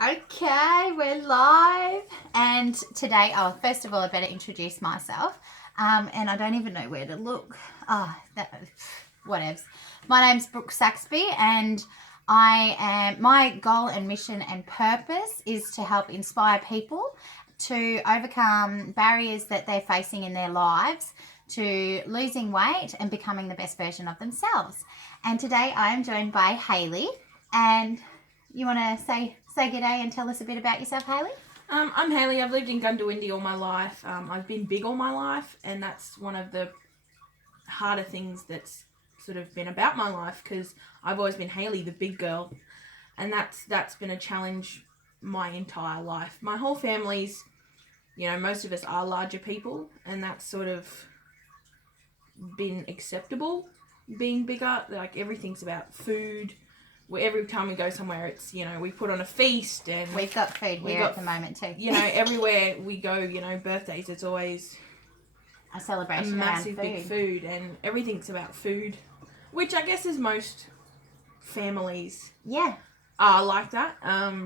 Okay, we're live. And today, first of all, I better introduce myself. And I don't even know where to look. Whatevs. My name's Brooke Saxby, and my goal and mission and purpose is to help inspire people to overcome barriers that they're facing in their lives to losing weight and becoming the best version of themselves. And today I am joined by Heyley. And you want to say good day and tell us a bit about yourself, Heyley? I'm Heyley. I've lived in Gundawindi all my life. I've been big all my life, and that's one of the harder things that's sort of been about my life, because I've always been Heyley, the big girl, and that's been a challenge my entire life. My whole family's, most of us are larger people, and that's sort of been acceptable, being bigger. Like, everything's about food. Every time we go somewhere, it's, we put on a feast, and we've got food here at the moment too. Everywhere we go, birthdays, it's always a celebration, a massive big food, and everything's about food, which I guess is most families are like that.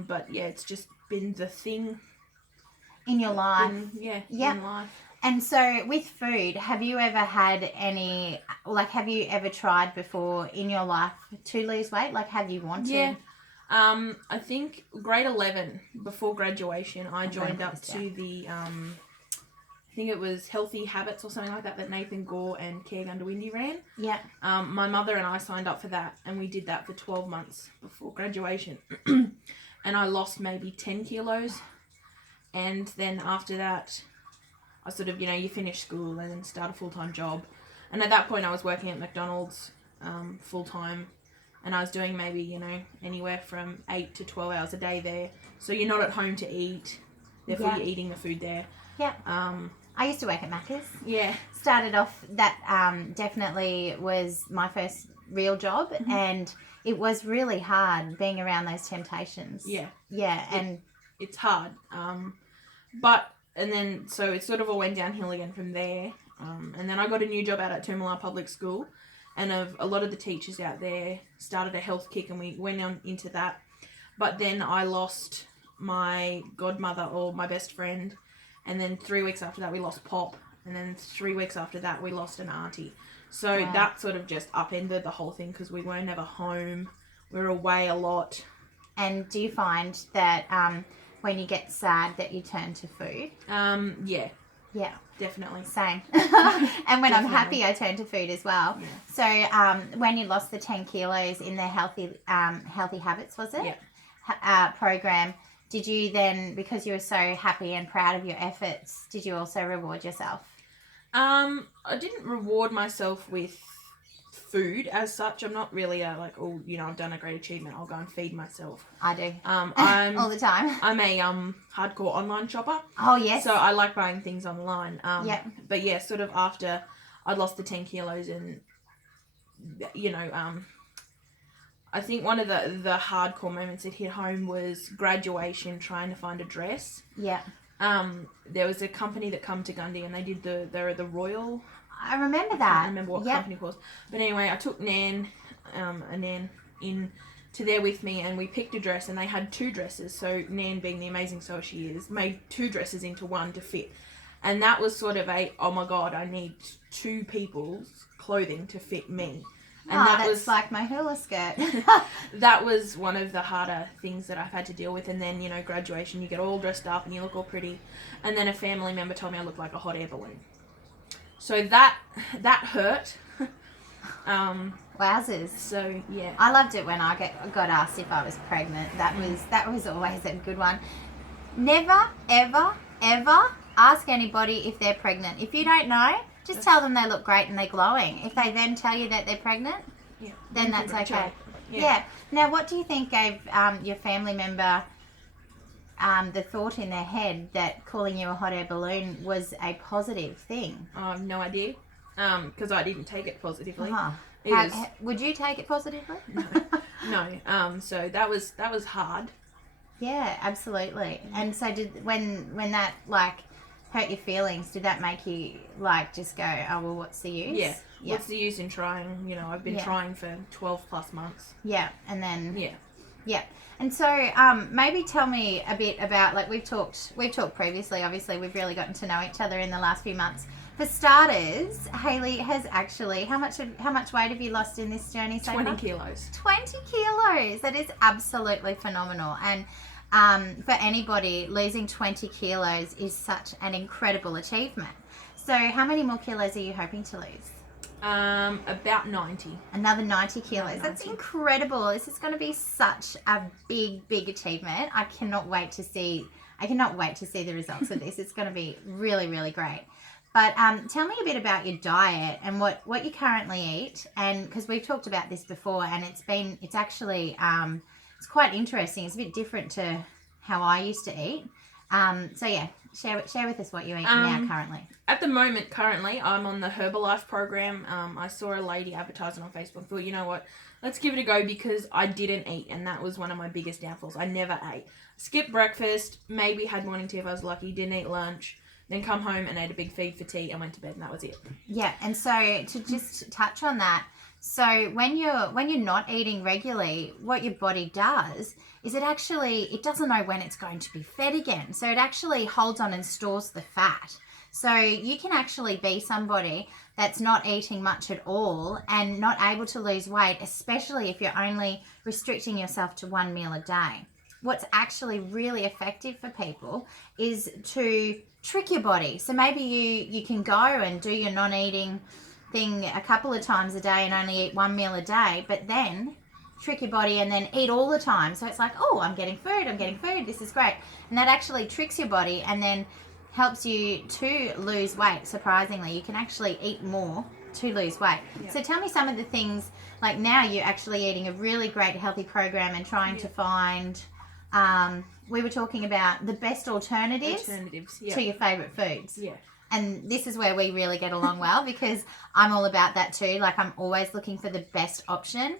But yeah, it's just been the thing in your life. In life. And so with food, have you ever had have you ever tried before in your life to lose weight? Like, have you wanted? Yeah. I think grade 11, before graduation, I joined up to the, I think it was Healthy Habits or something like that Nathan Gore and Care Gundawindi ran. Yeah. My mother and I signed up for that, and we did that for 12 months before graduation. And I lost maybe 10 kilos. And then after that, I sort of, you finish school and then start a full-time job. And at that point, I was working at McDonald's full-time. And I was doing maybe, anywhere from 8 to 12 hours a day there. So you're not at home to eat. Therefore, you're eating the food there. Yeah. I used to work at Macca's. Yeah. Started off, that definitely was my first real job. Mm-hmm. And it was really hard being around those temptations. Yeah. Yeah. And it's hard. And then, so it sort of all went downhill again from there. And then I got a new job out at Toomelah Public School. And a lot of the teachers out there started a health kick, and we went on into that. But then I lost my godmother, or my best friend. And then 3 weeks after that, we lost Pop. And then 3 weeks after that, we lost an auntie. So that sort of just upended the whole thing, because we were never home. We were away a lot. And do you find that when you get sad that you turn to food? Yeah. Yeah. Definitely. Same. And when I'm happy, I turn to food as well. Yeah. So when you lost the 10 kilos in the Healthy Habits, was it? Yeah. Program, did you then, because you were so happy and proud of your efforts, did you also reward yourself? I didn't reward myself with food as such. I'm not really I've done a great achievement, I'll go and feed myself. I do. I'm all the time. I'm a hardcore online shopper. Oh yes. So I like buying things online. Yeah. But yeah, sort of after I'd lost the 10 kilos, and I think one of the hardcore moments that hit home was graduation, trying to find a dress. Yeah. There was a company that come to Gundy, and they did the Royal. I remember that. I can't remember what company it was. But anyway, I took Nan in to there with me, and we picked a dress, and they had 2 dresses. So Nan, being the amazing soul she is, made 2 dresses into one to fit. And that was sort of oh my God, I need 2 people's clothing to fit me. And that was like my hula skirt. That was one of the harder things that I've had to deal with. And then, graduation, you get all dressed up and you look all pretty. And then a family member told me I looked like a hot air balloon. So that hurt. Wowzers. So yeah, I loved it when I got asked if I was pregnant. That was always a good one. Never ever ask anybody if they're pregnant. If you don't know, just tell them they look great and they're glowing. If they then tell you that they're pregnant, then that's okay. Yeah. Now, what do you think gave your family member the thought in their head that calling you a hot air balloon was a positive thing? I have no idea, because I didn't take it positively. Would you take it positively? No. So that was hard. Yeah, absolutely. And so when that hurt your feelings, did that make you just go, oh well, what's the use? Yeah. What's the use in trying? I've been trying for 12 plus months. Yeah, and then Yeah. And so maybe tell me a bit about, like, we've talked previously, obviously we've really gotten to know each other in the last few months. For starters, Heyley has actually, how much weight have you lost in this journey so far? 20 kilos. 20 kilos. That is absolutely phenomenal. And for anybody, losing 20 kilos is such an incredible achievement. So how many more kilos are you hoping to lose? About 90. Another 90 kilos. 90. That's incredible. This is going to be such a big achievement. I cannot wait to see the results of this. It's going to be really, really great. But tell me a bit about your diet and what you currently eat. And because we've talked about this before, and it's actually it's quite interesting. It's a bit different to how I used to eat. So yeah, share with us what you eat now currently. At the moment, currently, I'm on the Herbalife program. I saw a lady advertising on Facebook. Thought, you know what, let's give it a go, because I didn't eat, and that was one of my biggest downfalls. I never ate. Skipped breakfast, maybe had morning tea if I was lucky, didn't eat lunch, then come home and ate a big feed for tea and went to bed, and that was it. Yeah, and so to just touch on that, so when you're not eating regularly, what your body does is it doesn't know when it's going to be fed again. So it actually holds on and stores the fat. So you can actually be somebody that's not eating much at all and not able to lose weight, especially if you're only restricting yourself to one meal a day. What's actually really effective for people is to trick your body. So maybe you can go and do your non-eating thing a couple of times a day and only eat one meal a day, but then trick your body and then eat all the time. So it's like, oh, I'm getting food, this is great. And that actually tricks your body and then helps you to lose weight. Surprisingly, you can actually eat more to lose weight. Yeah. So tell me some of the things, like now you're actually eating a really great healthy program and trying to find, we were talking about the best alternatives to your favourite foods. Yeah. And this is where we really get along well, because I'm all about that too. Like, I'm always looking for the best option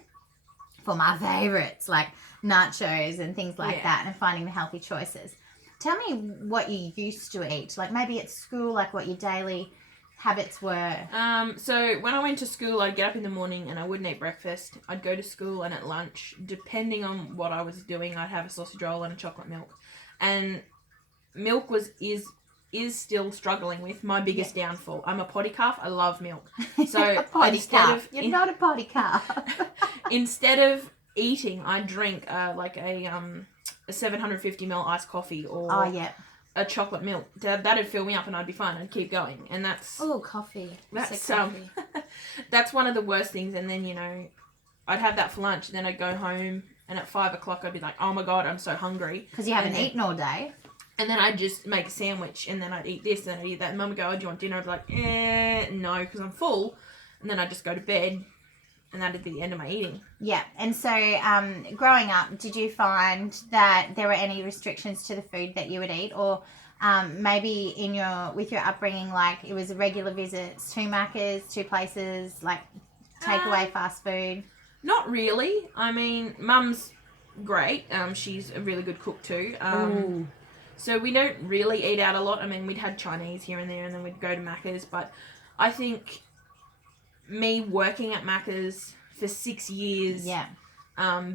for my favourites, like nachos and things like that, and finding the healthy choices. Tell me what you used to eat, like maybe at school, like what your daily habits were. So when I went to school, I'd get up in the morning and I wouldn't eat breakfast. I'd go to school, and at lunch, depending on what I was doing, I'd have a sausage roll and a chocolate milk. And milk is still struggling with my biggest downfall. I'm a potty calf. I love milk. So You're not a potty calf. Instead of eating, I drink like a 750ml iced coffee or a chocolate milk. That'd fill me up and I'd be fine. I'd keep going. And that's coffee. That's that's one of the worst things. And then, you know, I'd have that for lunch, and then I'd go home, and at 5 o'clock I'd be like, oh my god, I'm so hungry, because you haven't eaten all day. And then I'd just make a sandwich, and then I'd eat this, and I'd eat that. And Mum would go, oh, do you want dinner? I'd be like, no, because I'm full. And then I'd just go to bed, and that'd be the end of my eating. Yeah. And so growing up, did you find that there were any restrictions to the food that you would eat? Or maybe with your upbringing, like it was regular visits to Macca's, to places, like takeaway fast food? Not really. I mean, Mum's great. She's a really good cook too. So we don't really eat out a lot. I mean, we'd had Chinese here and there, and then we'd go to Macca's. But I think me working at Macca's for 6 years,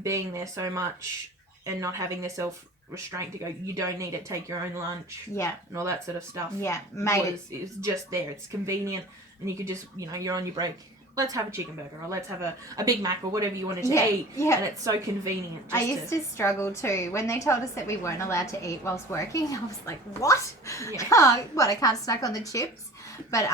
being there so much and not having the self-restraint to go, you don't need it, take your own lunch, and all that sort of stuff. Yeah, it was just there. It's convenient, and you could just, you know, you're on your break. Let's have a chicken burger, or let's have a Big Mac, or whatever you wanted to eat. Yeah. And it's so convenient. I used to struggle too. When they told us that we weren't allowed to eat whilst working, I was like, what? Yeah. What, I can't snack on the chips? But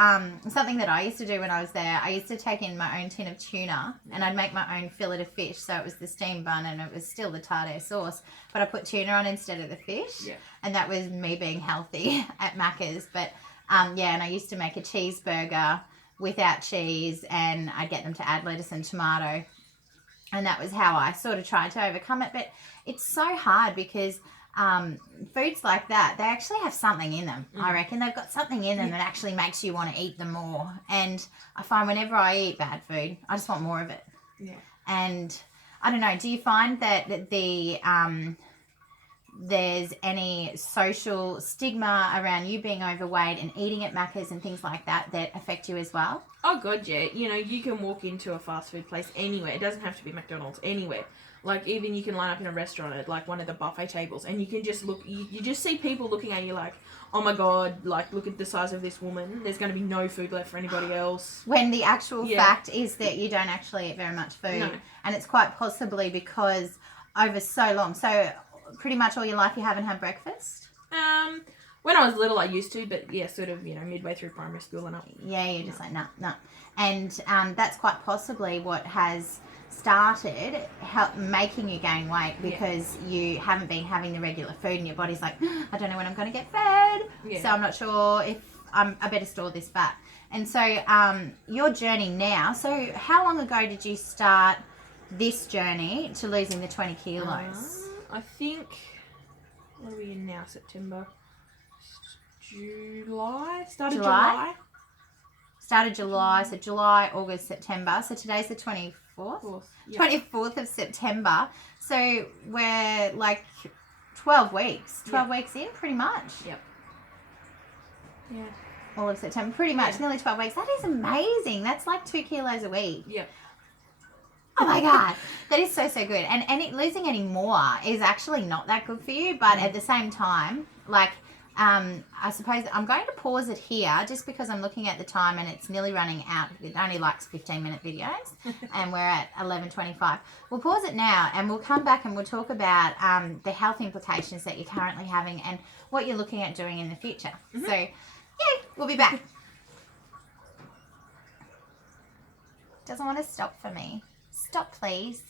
something that I used to do when I was there, I used to take in my own tin of tuna, and I'd make my own fillet of fish. So it was the steam bun, and it was still the tartare sauce, but I put tuna on instead of the fish. Yeah. And that was me being healthy at Macca's. But and I used to make a cheeseburger without cheese, and I'd get them to add lettuce and tomato, and that was how I sort of tried to overcome it. But it's so hard because foods like that, they actually have something in them. I reckon they've got something in them that actually makes you want to eat them more. And I find whenever I eat bad food, I just want more of it. And I don't know, do you find that there's any social stigma around you being overweight and eating at Macca's and things like that affect you as well? Oh god, yeah. You know, you can walk into a fast food place anywhere. It doesn't have to be McDonald's, anywhere. Like, even you can line up in a restaurant at, like, one of the buffet tables, and you can just look, you just see people looking at you like, oh my God, like, look at the size of this woman. There's going to be no food left for anybody else. When the actual fact is that you don't actually eat very much food. No. And it's quite possibly because over so long. So pretty much all your life you haven't had breakfast? When I was little, I used to, but yeah, sort of, you know, midway through primary school and up. Yeah, you're just like, no. And that's quite possibly what has started making you gain weight, because you haven't been having the regular food and your body's like, I don't know when I'm going to get fed, so I'm not sure if I better store this fat. And so your journey now, so how long ago did you start this journey to losing the 20 kilos? I think, what are we in now, September? July? Started July? Started July, so July, August, September. So today's the 24th? 24th of September. So we're like 12 weeks. 12 weeks in, pretty much. Yep. Yeah. All of September, pretty much, nearly 12 weeks. That is amazing. That's like 2 kilos a week. Yep. Oh my God. That is so good. And losing any more is actually not that good for you, but at the same time, like, I suppose I'm going to pause it here just because I'm looking at the time and it's nearly running out. It only likes 15-minute videos and we're at 11:25. We'll pause it now and we'll come back and we'll talk about the health implications that you're currently having and what you're looking at doing in the future. So, yay, we'll be back. Doesn't want to stop for me. Stop, please.